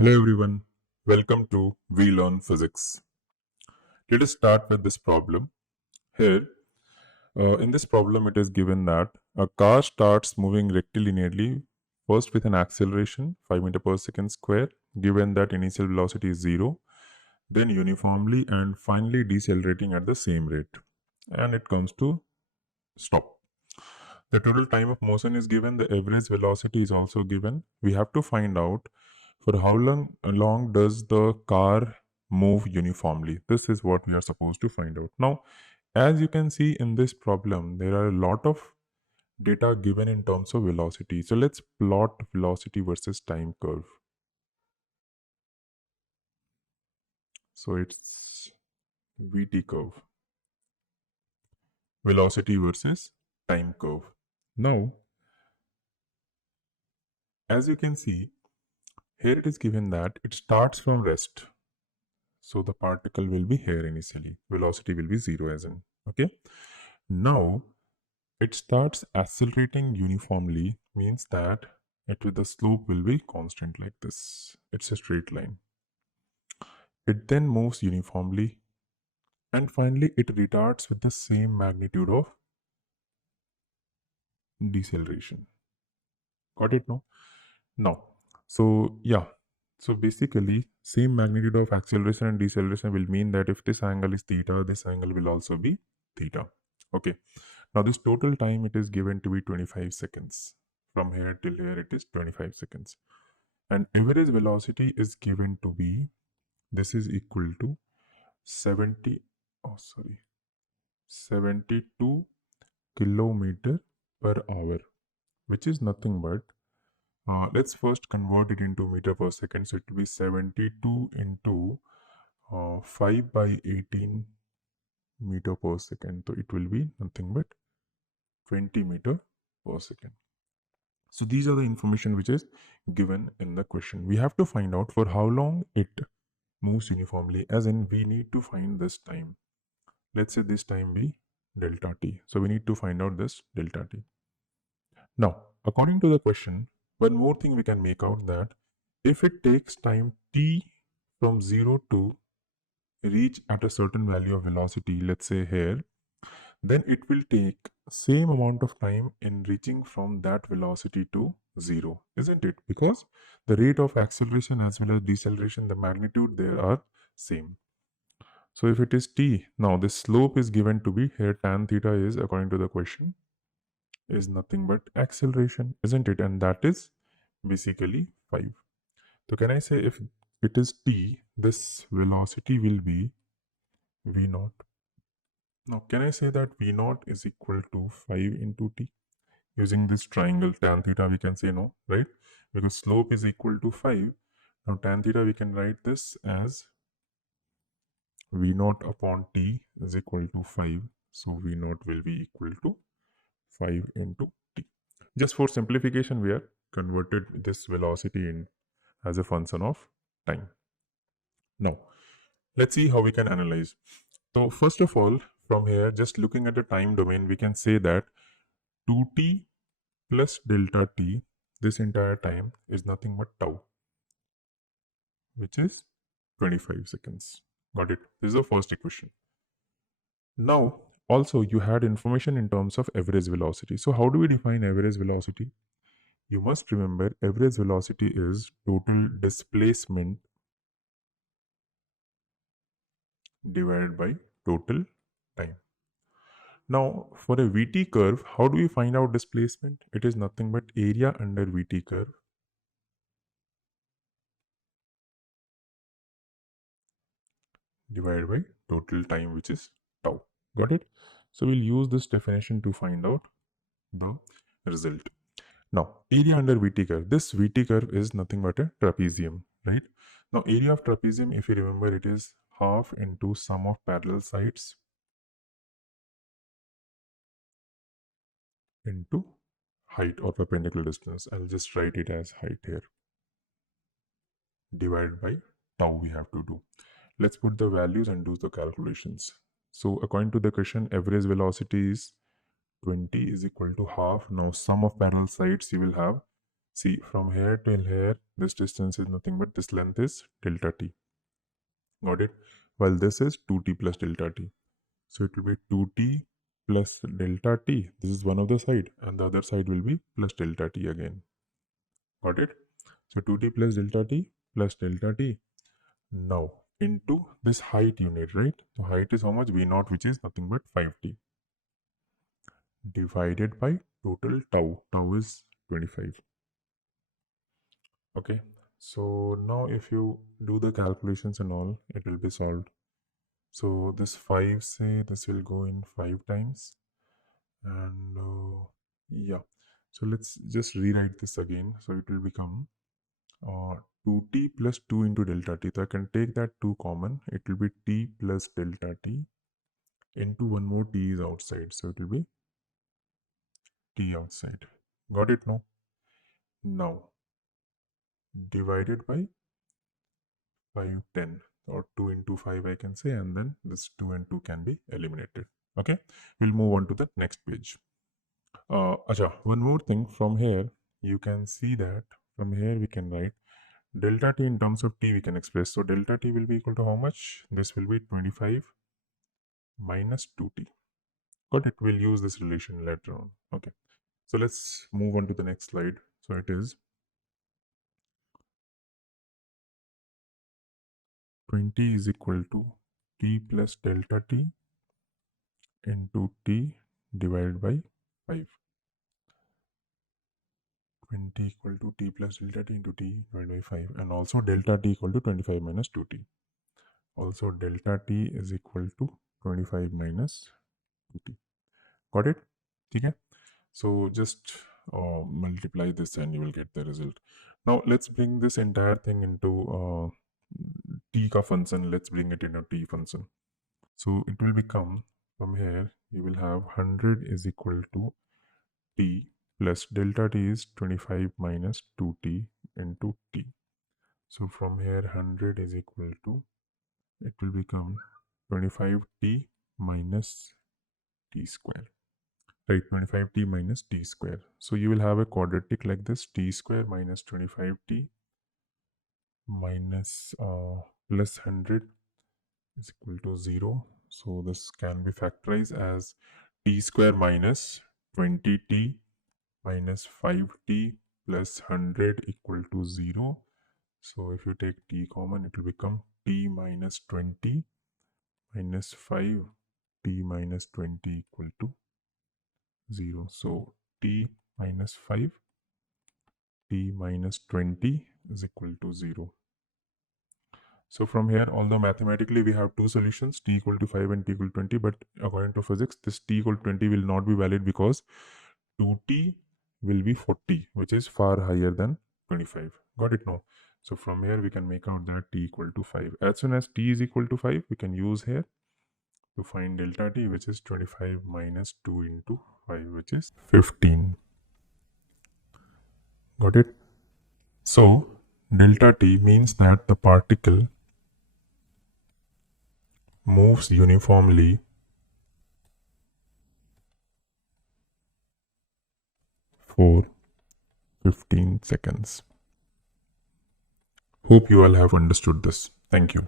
Hello everyone, welcome to We Learn Physics. Let us start with this problem. Here, in this problem, it is given that a car starts moving rectilinearly first with an acceleration 5 meter per second square, given that initial velocity is 0, then uniformly and finally decelerating at the same rate, and it comes to stop. The total time of motion is given, the average velocity is also given. We have to find out for how long does the car move uniformly. This is what we are supposed to find out. Now, as you can see in this problem, there are a lot of data given in terms of velocity. So let's plot velocity versus time curve. So it's VT curve, velocity versus time curve. Now, as you can see, here it is given that it starts from rest. So the particle will be here initially. Velocity will be 0 as in. Okay. Now it starts accelerating uniformly, means that it with the slope will be constant like this. It's a straight line. It then moves uniformly and finally it retards with the same magnitude of deceleration. Got it? No? Now, so yeah. So basically, same magnitude of acceleration and deceleration will mean that if this angle is theta, this angle will also be theta. Okay. Now this total time it is given to be 25 seconds. From here till here it is 25 seconds. And average velocity is given to be, this is equal to 70, 72 kilometer per hour, which is nothing but, let's first convert it into meter per second. So it will be 72 into 5 by 18 meter per second. So it will be nothing but 20 meter per second. So these are the information which is given in the question. We have to find out for how long it moves uniformly, as in we need to find this time. Let's say this time be delta t. So we need to find out this delta t. Now, according to the question, one more thing we can make out that if it takes time t from 0 to reach at a certain value of velocity, let's say here, then it will take same amount of time in reaching from that velocity to 0, isn't it? Because the rate of acceleration as well as deceleration, the magnitude there are same. So if it is t, now the slope is given to be here, tan theta is, according to the question, is nothing but acceleration, isn't it? And that is basically 5. So can I say if it is t, this velocity will be v naught. Now, can I say that V naught is equal to 5 into t? Using this triangle tan theta, we can say no, right? Because slope is equal to 5. Now, tan theta, we can write this as V naught upon t is equal to 5. So, V naught will be equal to 5 into t. Just for simplification, we are converted this velocity in as a function of time. Now, let's see how we can analyze. So, first of all, from here, just looking at the time domain, we can say that 2t plus delta t, this entire time is nothing but tau, which is 25 seconds. Got it? This is the first equation. Now, also you had information in terms of average velocity. So how do we define average velocity? You must remember average velocity is total displacement divided by total time. Now, for a VT curve, how do we find out displacement? It is nothing but area under VT curve divided by total time, which is tau. Got it? So we'll use this definition to find out the result. Now, area under VT curve. This VT curve is nothing but a trapezium, right? Now, area of trapezium, if you remember, it is half into sum of parallel sides into height or perpendicular distance. I'll just write it as height here. Divided by tau we have to do. Let's put the values and do the calculations. So according to the question, average velocity is 20 is equal to half. Now sum of parallel sides you will have See, from here till here, this distance is nothing but this length is delta t. Got it? While this is 2t plus delta t. So it will be 2t plus delta t. This is one of the side, and the other side will be plus delta t again. Got it? So 2t plus delta t. Now into this height unit, right? So height is how much? V0, which is nothing but 5t, divided by total tau. Tau is 25. Okay. So now if you do the calculations and all, it will be solved. So this 5, say this will go in 5 times, and yeah. So let's just rewrite this again. So it will become 2t plus 2 into delta t. So I can take that 2 common. It will be t plus delta t into one more t is outside. So it will be t outside. Got it? No? Now divided by 5, 10, or 2 into 5 I can say, and then this 2 and 2 can be eliminated. Okay, we'll move on to the next page. Acha, one more thing. From here you can see that from here we can write delta t in terms of t we can express. So delta t will be equal to how much? This will be 25 minus 2t. Got it? We'll use this relation later on. Okay, so let's move on to the next slide. So it is 20 is equal to t plus delta t into t divided by 5. 20 equal to t plus delta t into t divided by 5, and also delta t equal to 25 minus 2t. Also delta t is equal to 25 minus 2t. Got it? Okay. So just multiply this and you will get the result. Now let's bring this entire thing into t ka function. Let's bring it into t function. So it will become, from here you will have 100 is equal to t plus delta t is 25 minus 2t into t. So from here 100 is equal to, it will become 25t minus t square. Right, 25t minus t square. So you will have a quadratic like this, t square minus 25t minus plus 100 is equal to 0. So this can be factorized as t square minus 20t minus 5t plus 100 equal to 0. So if you take t common, it will become t minus 20 minus 5, t minus 20 equal to 0. So t minus 5, t minus 20 is equal to 0. So from here, although mathematically we have two solutions, t equal to 5 and t equal to 20, but according to physics, this t equal to 20 will not be valid because 2t will be 40, which is far higher than 25. Got it now? So from here, we can make out that t equal to 5. As soon as t is equal to 5, we can use here to find delta t, which is 25 minus 2 into 5, which is 15. Got it? So delta t means that the particle moves uniformly for 15 seconds. Hope you all have understood this. Thank you.